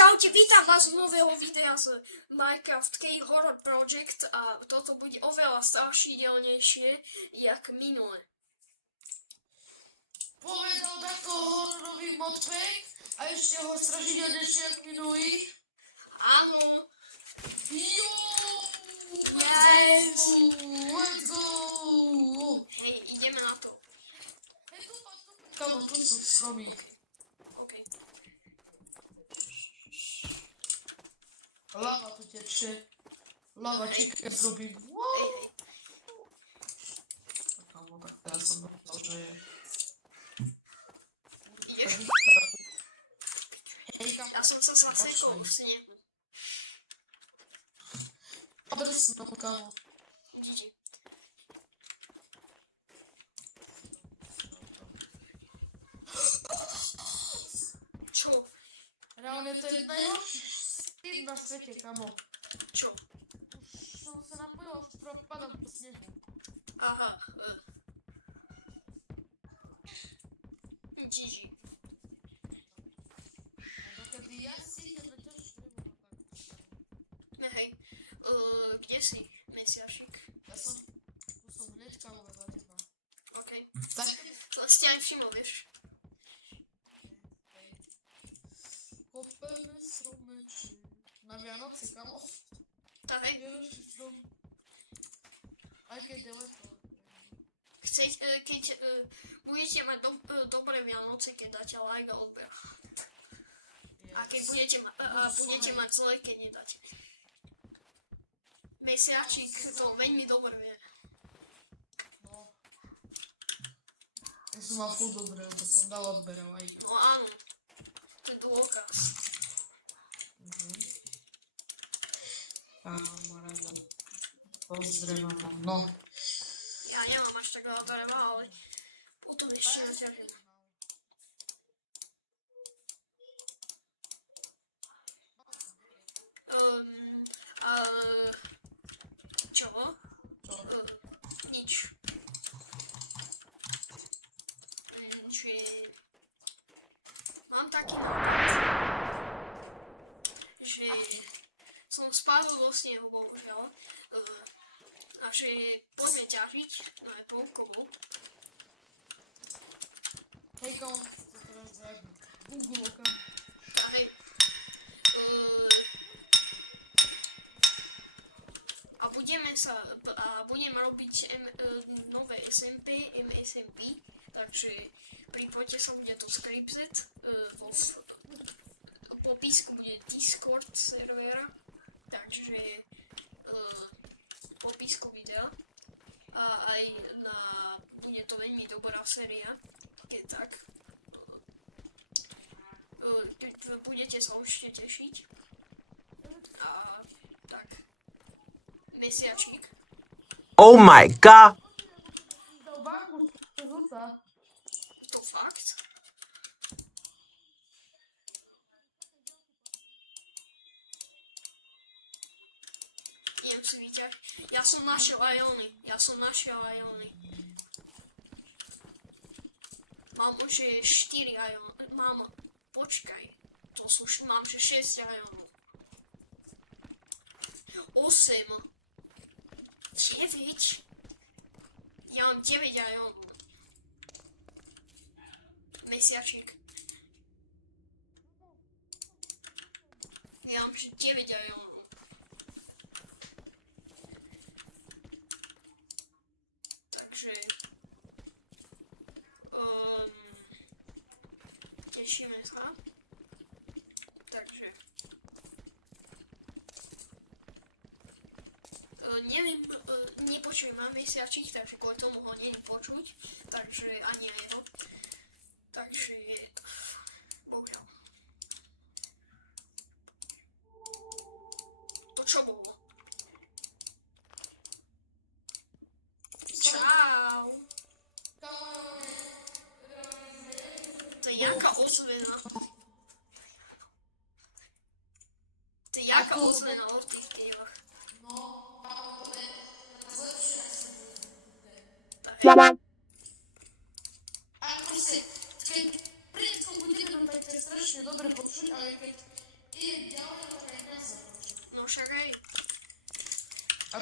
Čaute, vítam vás z nového videa z Minecraft Cave Horror Project a toto bude oveľa strašidelnejšie jak minule. Povedal takto hororový modpack a ešte ho strašidelnejšie jak minulý. Áno. Jo! Yes. Let's go! Hej, ideme na to. Hej, tu. Kamo, tu sú stromy. OK. Lava tu teče. Lava chicken zrobím. Hej. Kamo, tak teraz som dostal, že je. Ideš? Hej, kamo. Ja som sa zasekol v snehu. Drsno, kamo. Vidíte. Čo? Reálne to je najhorší speed na svete, kamo. Čo? Už som sa napojil, už skoro padám po snehu. Aha. GG. Dokedy ja si idem na ťažšie nebo tak. Hej. Kde si, mesiašik? Ja som, tu som hneď kamo vedľa teba. OK. Tak, To si aj všimol, vieš. kopeme stromeček. Na Vianoce, kamo. Tak hej. Vianočný strom. Aj keď je leto. Keď budete mať dobré Vianoce, keď dáte like a odber. A keď budete mať zle, keď nedáte. Mesiačík to veľmi dobre vie. No. Ja som mal furt dobre, lebo som dal odberov aj. No áno. To je dôkaz. Kamaráda. Pozdravujem vám. No. Ja nemám až tak veľa dreva, ale potom ešte naťahujem. Čo? Čo? Nič. Že mám taký nápad, že som spadol do snehu, bohužiaľ, a že poďme ťažiť, no je polkovo. Hej, kamo. To teraz jak Google, kamo. A hej, budem robiť nové SMP, MSMP, takže pripojte sa, bude to Scriptset, v popisku bude Discord servera, takže v popisku videa a aj bude to veľmi dobrá séria, keď tak. Budete sa určite tešiť a tak. Mesiačík. Oh my god! Dal banku z zúca. To fakt? Idem si vyťať. Ja som našiel aj ony. Mám už 4 iony. Počkaj. Mám 6 ionov. 8. 9. Ja mám 9 ionov. Mesiačík. Ja mám 9 ionov. Takže tešíme sa. Takže neviem, nepočujem na mesiačík, takže kvôli tomu ho nie počuť, takže ani jeho. Takže bohužiaľ. To čo bolo? Čau. To je jaká ozvena? To je jaká ozvena o tých kejvach? Ako si, keď pred budeme, tak je strašne dobre počuť, ale keď ide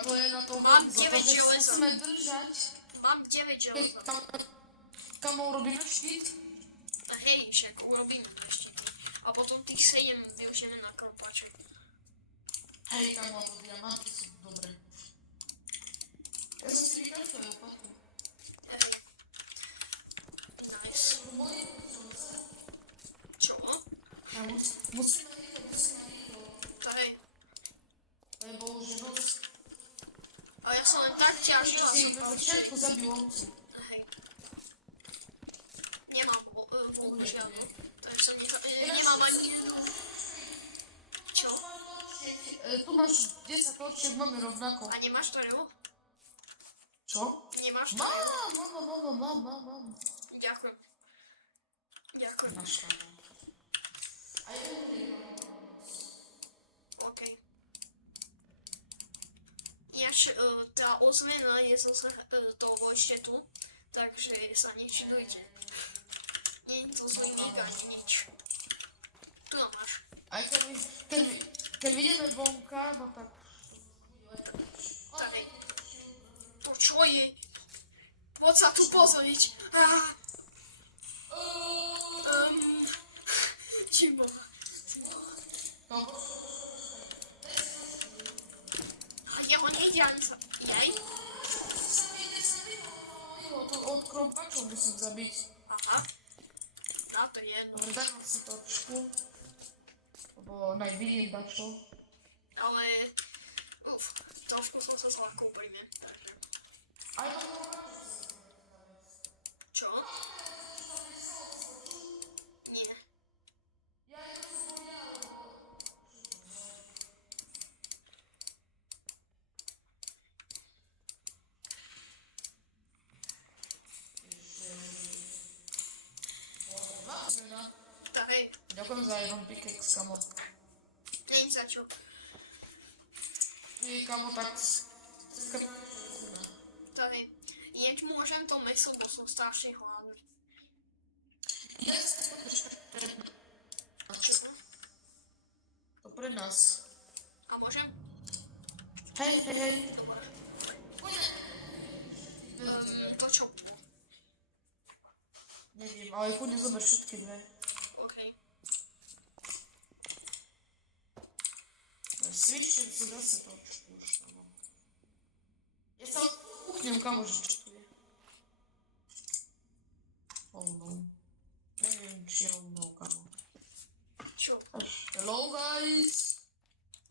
to je na to Mám za to, 9 že železa. musíme držať. Mám 9 železa. Kamo robíme štít? Hej, však urobíme ešte. A potom tých 7 využijeme na krompače. Hej, kamo, to diamanty sú dobré. Ja som si vykraftil lopatu. Hej. Nice. Čo? Ja musíme rýchlo. To hej. Lebo už je noc. A ja som len tak ťažil a Si som na začiatku zabil ovcu. Hej. Nemám voľbu žiadnu. Takže som nemám ani jednu. Čo? Tu máš 10 torčiek, máme rovnako. A nemáš drevo? Čo? Nemáš drevo? Mám. Ďakujem. Ďakujem. Máš kamo. OK. Ináč tá ozmena je zase toho vojštetu, takže sa nečudujte. Nie je to zlý lík ani nič. Tu ho máš. Aj keď vidíme vonka, no tak... Tak hej. To čo je? Poď sa tu pozrieť. Čím boha? No, A ja ho nejde ani sa... Jej? od krompačov musím zabiť. Aha. No to je jedno. Dobre, dajme si torčku. Lebo najvidím dačo. Ale... trošku som sa zľahkou príjme. Takže... Aj to Čo? Nie. Tak hej. Ďakujem za jeden pickaxe, kamo. Není za čo. Ty, kamo, tak... Tak hej. Jeď môžem to meso, bo som strašne hladný. Čo? To pre nás. A môžem? Hej. Dobre. To čo? Neviem, ale kľudne zober všetky dve. OK. Svišťujem si zase trošku už tam. Ja sa uchnem, kamo, že čo tu je. Oh no. Neviem, či je oh no, kamo. Čo? Hello guys.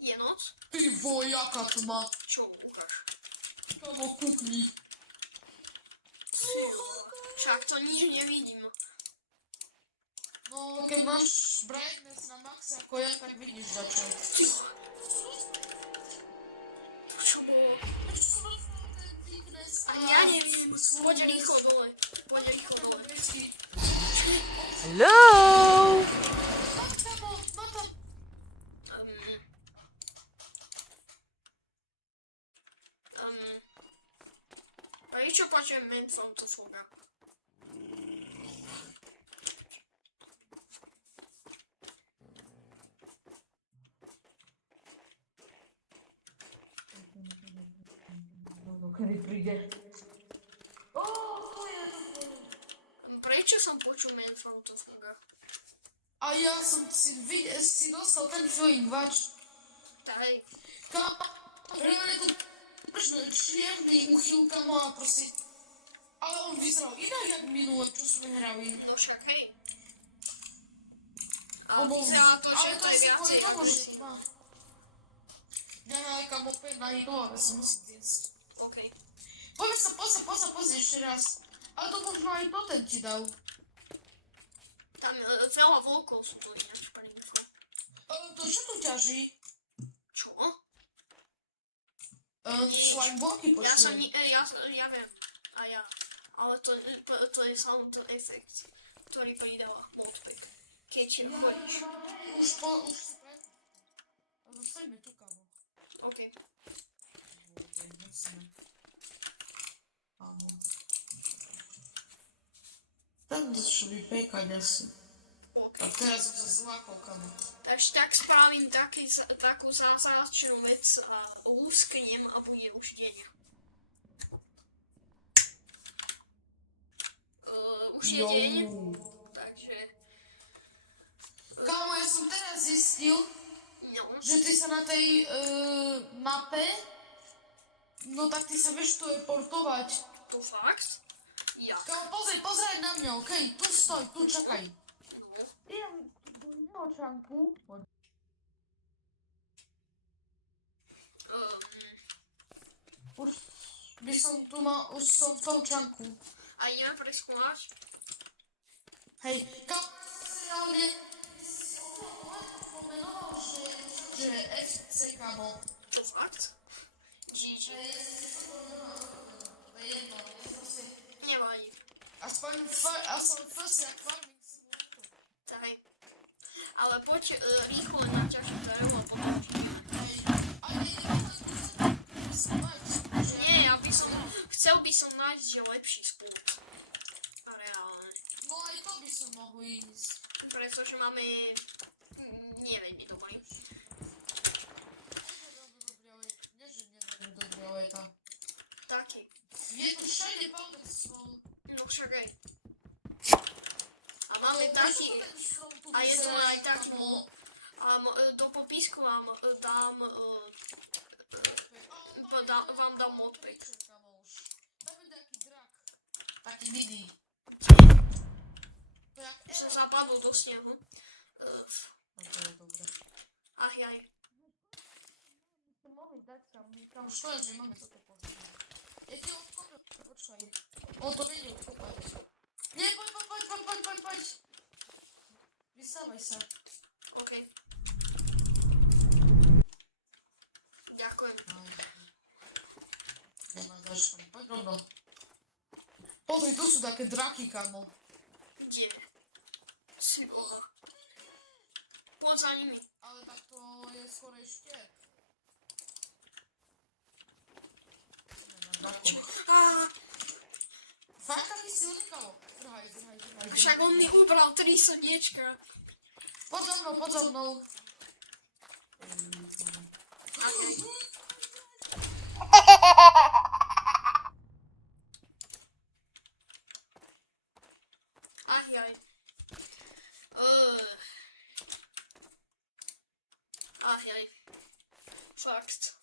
Je noc? Ty vojaka tma. Čo? Ukáž. Kamo, kukni. Však to nič nevidím. No, keď máš brightness na maxe ako ja, tak vidíš začo. To čo bolo? A ja neviem. Poď rýchlo dole. Hello? Mám tam. Prečo počujem Man from the Foga? No, kedy príde. To je. Prečo som počul Man from the Foga? A ja som si dostal ten feeling, vač. Hej. Reálne to čierny uchýlka má proste. Ale on vyzeral inak jak minule, čo sme hrali. No však hej. Ale Lebo- vyzerá to, že ale to je si viacej kvôli tomu, že agresívne. má. Nehaj, kam opäť na to, ale si musím zjesť. OK. Poď sa pozri ešte raz. Ale to možno aj to ten ti dal. Tam veľa vlkov sú tu ináč, pani info. To čo tu ťaží? Čo? Sú aj vlky počujem. Ja viem. A ja. Ale to je samý ten efekt, ktorý pridáva modpack. Keď chodíš. Už sme. Zostaňme tu, kamo. OK. Tam čo vypekať asi. OK. A teraz som sa zlákol, kamo. Takže tak spravím takú zázračnú vec a lusknem a bude už deň. Už je deň, takže... Kamo, ja som teraz zistil, No, že ty sa na tej mape, no tak ty sa vieš tu portovať. to fakt? Ja. Kamo, pozraj na mňa, okej? Tu stoj, tu čakaj. No, Idem do iného čanku. Už by som tu mal, už som v tom čanku. a ideme preskúmať? Hej, kamo, reálne pomenoval, že FC, kamo. To fakt? GG. Nevadí. Aspoň first jak farming simulator. Tak. Ale poď rýchlo na ťažšiu terénu a potom už ideme. Nie, chcel by som nájsť lepší spôsob. A reálne. No aj to by som mohol ísť. Pretože máme... Nie veľmi dobrý. Taký. Je tu všade powder strom. No však aj. A máme taký... A je tu aj taký... Do popisku vám dám... vám dám modpack. Dáme taký drak. Taký mini. Som zapadol do snehu. To je dobré. Ach jaj. Mohli dať kam škoda, že máme toto pozorné. Ja ti odkopem, počkaj. On to nejde odkopať. Nie, poď. Vysávaj sa. OK. Ďakujem. Poď rovno. Pozri, tu sú také draky, kamo. Kde? Si boha. Poď za nimi. Ale tak to je skoro ešte. Fakt taký silný, kamo. Drhaj. Však on mi ubral 3 srdiečka. Poď za mnou. Ach jaj. Ach jaj. Fakt.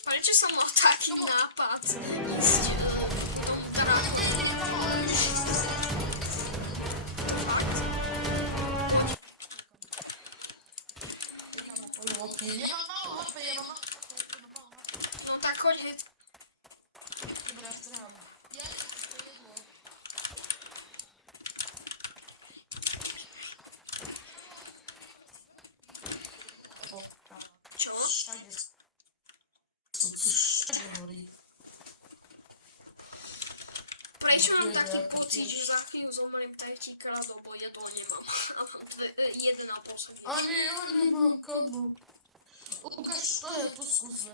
Prečo som mal taký nápad ísť do dráhu? Fakt? Nemám málo HP. No tak choď hneď. Dobre, ja strhám. Ja to jedlo. Čo? Všade horí. Prečo mám taký pocit, že za chvíľu zomriem tretíkrát, lebo jedlo nemám. A mám 1,5 srdiečka. Ani ja nemám, kamo. Ukáž to je, tu skúse.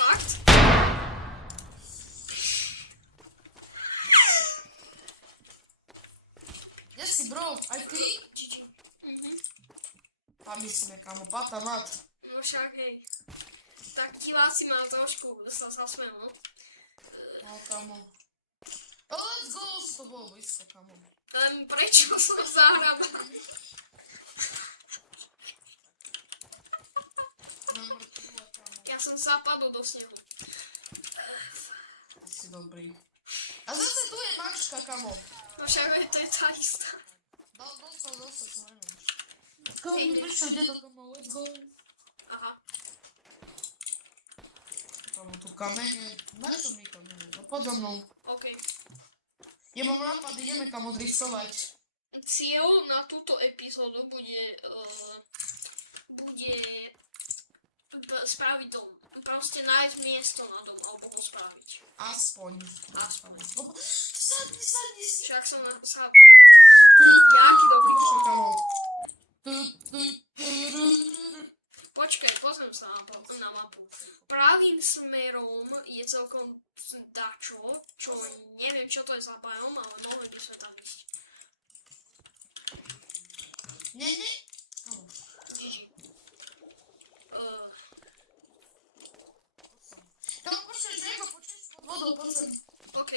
Fakt? Kde si, bro? Aj ty? Či. Tam myslíme, kamo, pata mat. No však hej. Tak diváci ma trošku sa zasmejú, no. No, kamo. Let's go, to bolo blízko, kamo. Prečo som zahrabal? Ja som zapadol do snehu. Si dobrý. A zase tu je mačka, kamo. No však to je tá istá. Dostal, to neviem. Kamo, prečo, kde to, kamo, let's go. Aha. Kamo, tu kamene. Na čo mi kamene? No poď za mnou. OK. Ja mám nápad, ideme kamo driftovať. Cieľ na túto epizódu bude spraviť dom. Proste nájsť miesto na dom, alebo ho spraviť. Aspoň. Sadni si. Však som sadol. Ty, Jaký dobrý počkaj, kamo. Počkaj, pozriem sa na mapu. Pravým smerom je celkom dačo, čo neviem, čo to je za biom, ale mohli by sme tam ísť. Nie, nie. No. Ježi. Tam počkaj, že ako počuješ pod vodou, poď. OK,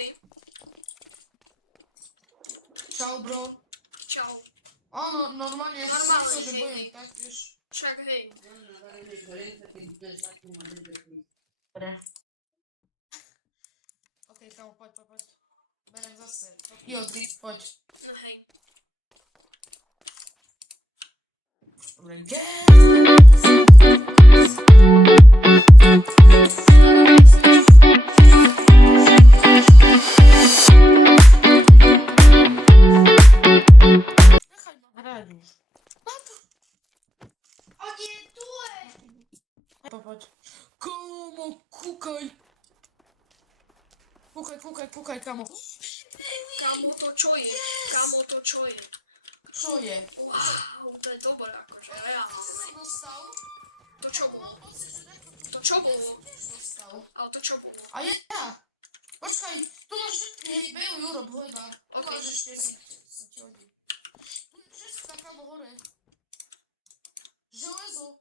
Čau, bro. čau. Áno, normálne, ja si Normálne, myslel, že hej, bojem, hej. tak vieš. Však hej. Dobre. OK, kamo, poď. Berem zase. Jo, drift, poď. No hej. Dobre, nechaj ma hrať už. A nie, tu je! Popaď. Kamo, kúkaj. Kúkaj, kamo. Kamo to čo je? Kamo to čo je? Čo je? Wow, to je dobré akože, reálne. Si dostal? To čo bolo? Mám pocit, že takto To čo bolo? tiež dostal. Ale to čo bolo? A ja. Počkaj, tu máš všetky, hej, Bale Europe, hleba. Tu Ok. máš ešte, som ti hodil. Tu je česká, kamo, hore. Železo.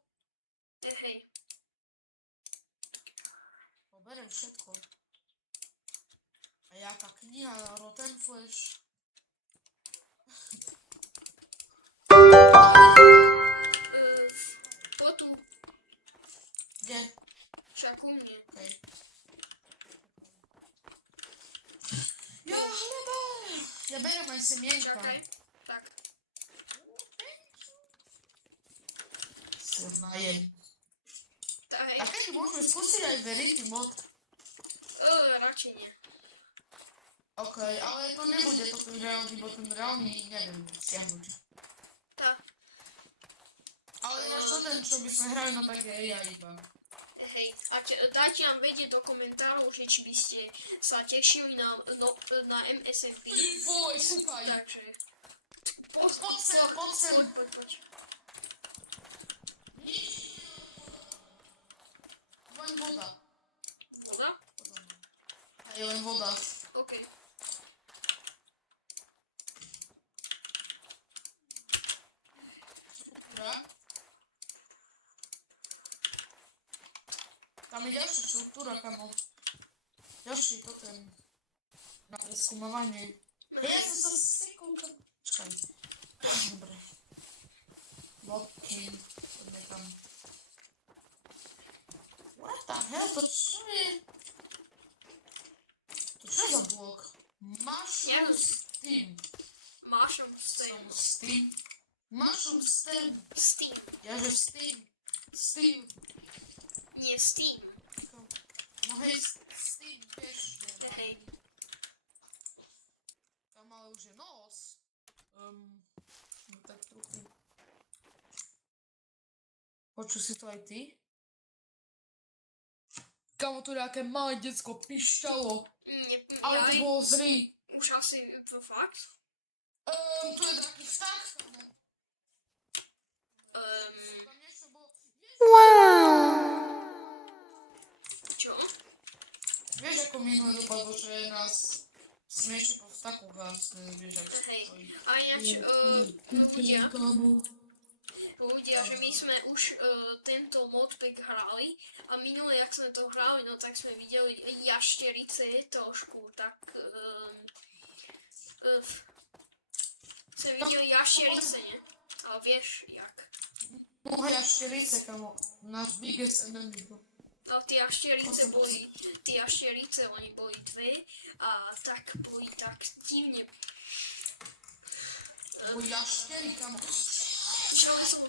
Hej. Poberem všetko. A jaká kniha, Rotten Flash. Potu, Kde? však u mne. Okej. Ja, hleba. Ja berem aj semienka. Čakaj. Tak. Sa najem. Tak hej. A keď môžeme skúsiť aj verity mod. Radšej nie. OK, ale to nebude to ten reálny, bo ten reálny neviem stiahnuť. Tak. Ale ináč to ten, čo by sme hrali na také AI iba. Hej. A dajte nám vedieť do komentárov, že či by ste sa tešili na MSMP. Boj, kúkaj. Takže. Poď sem. Poď. Len voda. Voda? Je len voda. OK. Dobre. Tam je ďalšia štruktúra, kamo. Ďalší potom na preskúmovanie. Hej, ja som sa sekol, kamo. Čakaj. Dobre. Lock-in. Poďme tam. What the hell, to čo je? To čo je za blok? Mushroom Steam. Mushroom Steam. Mushroom Steam. Steam. Jaže Steam. Steam. Nie Steam. No hej, Steam tiež. Hej. Tam ale už je nos. No tak trochu. Počuj si to aj ty? Kamo, to je aké malé decko pišťalo. Ale to bolo zlý. Už asi fakt? To je taký vták, kamo. Tam niečo bolo. Čo? Vieš, ako minulé dopadlo, že nás smiešne po vtáku vlastne, vieš, ako Hej. stojí. A ináč, ľudia, že my sme už tento modpack hrali a minulé, jak sme to hrali, no tak sme videli jašterice trošku, tak sme videli jašterice, ne? Ale vieš, jak? Moja jašterice, kamo, náš biggest enemy, bro. No tie jašterice, oni boli dve a tak boli tak divne. Boli jašteri, kamo. Čo som?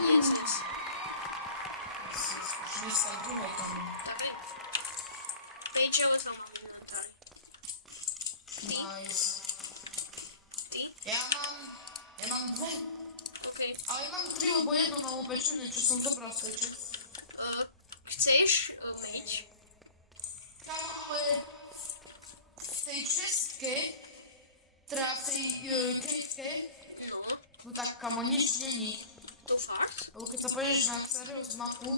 Jezus. Už sa druhé, kamo. Dobre. Hej, čo tam mám v inventári? Nice. Ty? Ja mám dve, OK. ale mám tri, lebo jedno mám upečené, čo som zobral z tej čas. Chceš meď? Kamo, ale v tej čestke, teda v tej kejtke, No. No tak, kamo, nic není. To fakt? Lebo keď sa pôjdeš na Xerios mapu,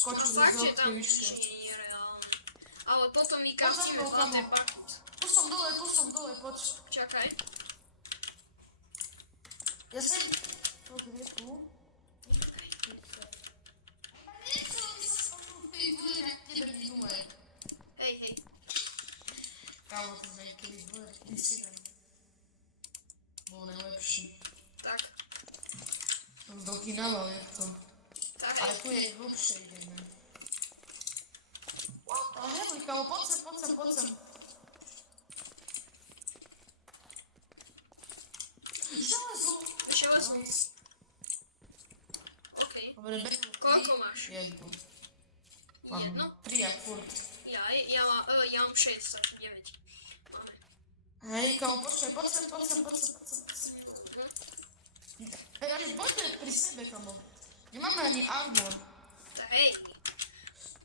skočí A do fakt, že veľkej tam výšky. nič nie je reálne. Ale potom mi Poď za kraftíme mnou, zlaté kamo. paket. Tu som dole, poď. Čakaj. Ja som... To kde tu? Nechcel by sa spomenúť v tej dvore, jak tebe minule. Hej. Kámo, to sme niekedy dvore, incident. Bol najlepší. Tak. Som zdokýnaval, jak to. Tak, Ale hej. tu je hlbšie ideme. Ale hebuj, kámo, poď sem. Železo. Nice. OK. Dobre, bežu. Koľko máš? Jednu. Jedno? 3 jak furt. Ja mám 6, takže 9. Máme. Hej, kámo, počkaj, poď sem. Poďme pri sebe, kámo. Nemáme ani armor. Tak hej.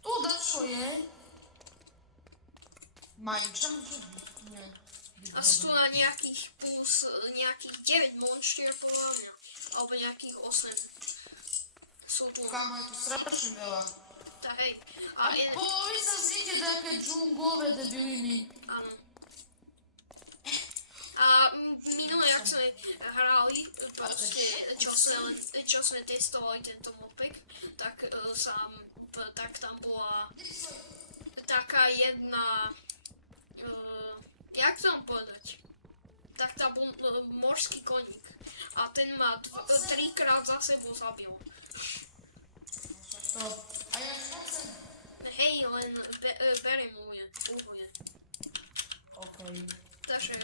Tu dačo je. Minecraft? Nie. A sú tu na nejakých plus, nejakých 9 monštier podľa mňa. Alebo nejakých 8. Sú tu. Kámo, je tu strašne veľa. Tak hej. A povi sa zíde také džunglové debiliny. Áno. A minulé, jak sme hrali, proste, čo sme testovali tento mopek, tak tam bola taká jedna, jak to mám povedať, tak tam bol morský koník a ten ma 3-krát za sebou zabil. A ja chcem. Hej, len berem uhlie. Okej. Takže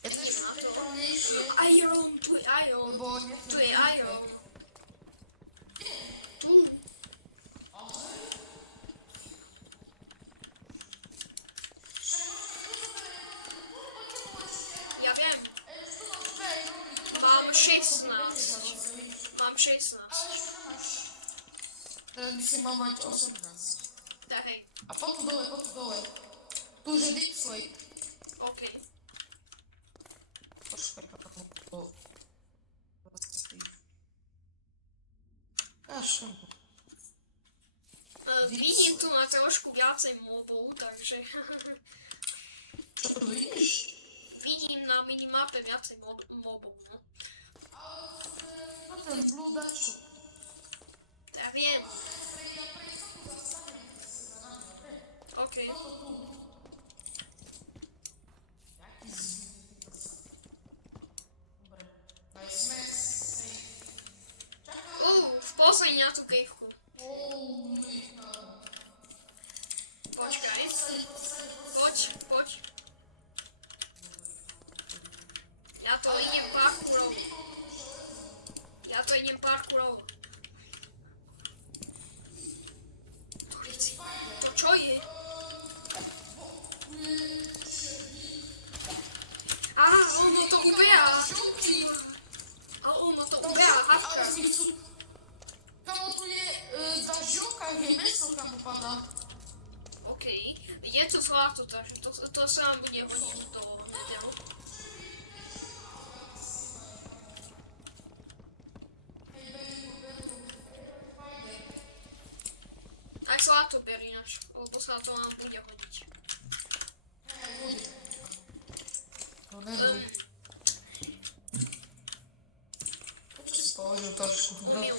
Je to ešte najprávnejšie, Iron, tu je Iron. lebo Tu je Iron. Tu. Ja viem. Mám 16. Teraz by si mal mať 18. Tak hej. A poď tu dole. Tu už je Deep Slate. OK. Počkaj, to... Kašem. Vidím tu na trošku viacej mobov, takže Čo to vidíš? vidím na minimape viacej mobov, no. To ten blue dačo. Ja viem. OK. Dobre. Daj sme sej. Pozri na tú kejvku. Holy cow. Počkaj. Poď. Ja to idem parkourov. To čo je? Ono to ubeha. Ale ono to ubeha, hatka. Ale z nich sú... Kamo tu je... Za žilkách je meso, kamo padá. OK. Je to zlato, takže to sa nám bude hodiť do nedeľu. Aj zlato ber ináč, lebo sa to nám bude hodiť. No neviem. Prečo si položil to šudro? Umil.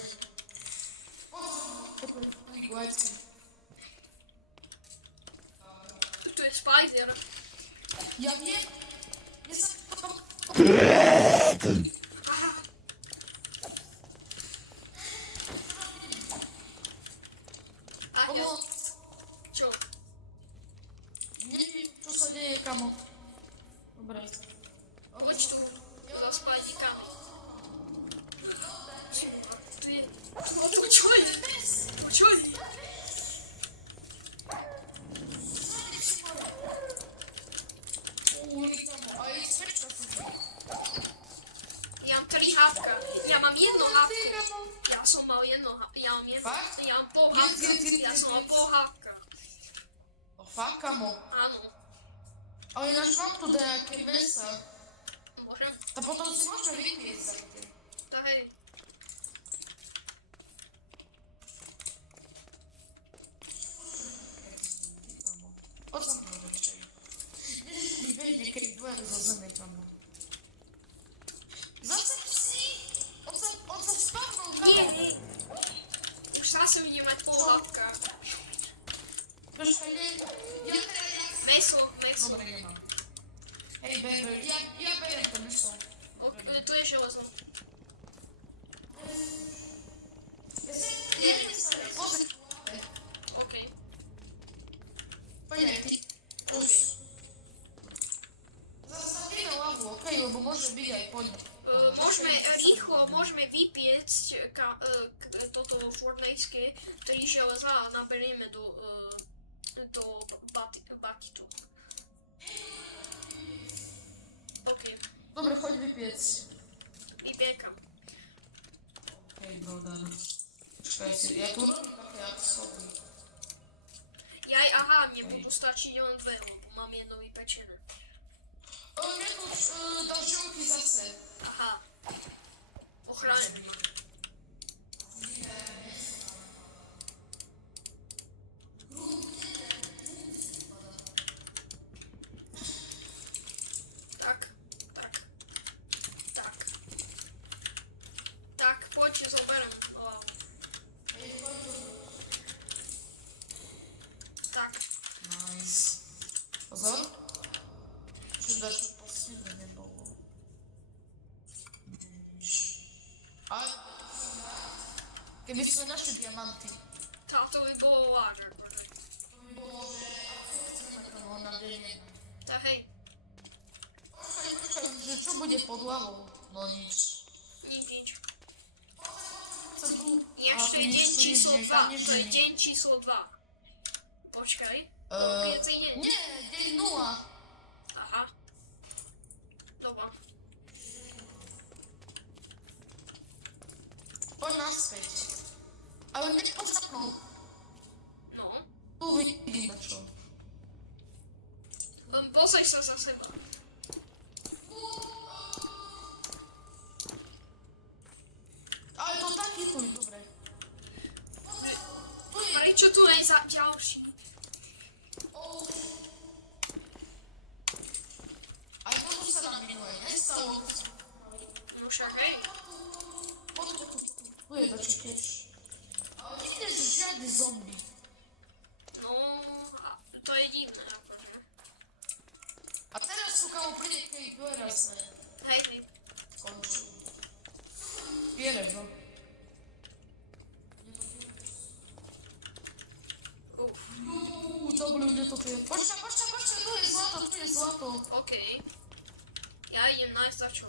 Tu je spider. Ja viem. Ja sa... Aha. A ja, Pomoc. čo? Neviem, čo sa deje, kamo. Dobre. Poď tu, za spidikami. Tu je... To čo je? To čo je? A je svetla tu. Ja mám 3 hápka. Ja mám jedno hápko. Ja som mal jedno hápko. Ja mám Fakt? pol hápka. Jedz. Ja som mal pol hápka. Oh Fakt, kamo. Áno, Ale ináč mám tu nejaké mesa. môžem. A potom si môžeme vypiesť za tie. To hej. Poď sa mnou radšej. Než mi behne, keď dvojem zo zeme, kamo. Zase psi! On sa spadnul, kamo. Nie. Už zase budem mať pohľadka. Počkaj, nie. Ja teraz... Meso. Dobre, nemám. Hej, Beber, ja beriem to meso. Tu je železo. Pozri. OK. Poď aj ty. Už. Zastavíme lavu, okej, lebo môže byť aj poď. Môžeme vypiecť toto fornejské 3 železa a naberieme do bakitu. OK, Dobre, choď vypiec. vypiekam. Hej, brodan. Počkaj si, ja tu robím také absorby. Aha, mne budú stačiť len 2, lebo mám jedno vypečené. Mne tu dal žilky zase. Aha. Ochráň. Tak, poď, zoberiem hlavu. Tak, Nice. Pozor. Čo dačo posledne nebolo. Ale... Keby sme našli diamanty, táto by bolo láž, akože. to by bolo, že ako chceme to na deň. Tak hej, Počkaj, že čo bude pod hlavou? No nič. nič. Chcem tu... Ešte je deň číslo 2, to je deň číslo 2. Počkaj, viac ide. Nie, deň 0. Aha. Dobre. Poď naspäť. Ale nepoď za mnou. No. Tu vidím na čo. Pozri sa za seba. Ale to taký tuj, dobre. Tu je. Prečo tu je za ďalší? Aj toto sa nám minule nestalo. No však hej. Poďte tu. Tu je dačo tiež. Ale nie je žiadny zombie. No, a to je divné, akože. A teraz tu kamo príde, keď dvere sme Hej, hej. skončili. Vierem, no. Dobre, kde to je? Počkaj, tu je zlato. OK. Ja idem nájsť za čo.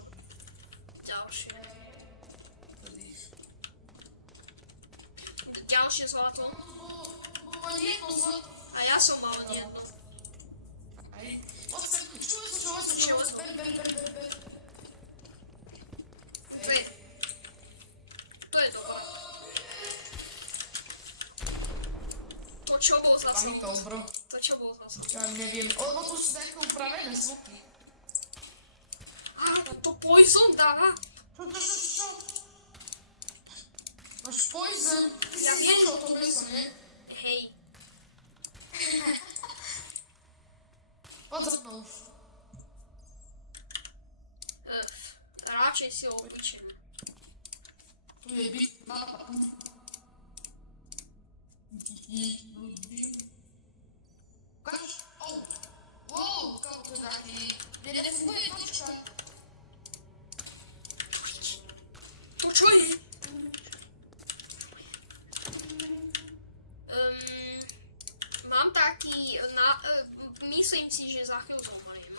Ďalšie. Ďalšie zlato. Len jedno zlato. A ja som mal len jedno. Aj. Poď sem, čo ber. Dve. To je dobré. To čo bol za Vahitol, som? bro. To čo bol za som? Ja neviem. Lebo tu sú také upravené zvuky. To poison dá. Čo? Máš poison? Ty si zložil to meso, nie? Hej. Poď za mnou. Radšej si ho obyčím. Tu je byt. Ukáž? Wow, kámo, to je taký... Nefunguje točka. To čo je? Mám taký... myslím si, že za chvíľu zomariem.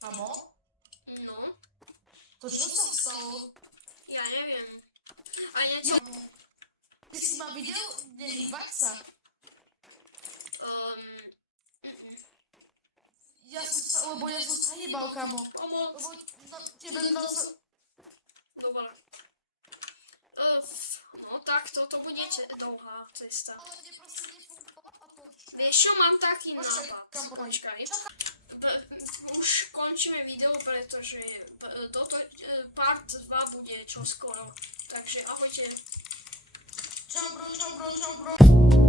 Kamo? No, To čo sa stalo? ja neviem. A niečo... Ty si ma videl nehýbať sa? lebo ja som sa hýbal, kamo. Pomoc. Lebo tebe dal sa... Dobre. No tak, toto bude dlhá cesta. Ale mne proste nefungovala torčka. Vieš čo, mám taký Počkaj, nápad. kam pôjdeš? Počkaj. Už končíme video, pretože toto part 2 bude čoskoro. Takže ahojte. Čau bro.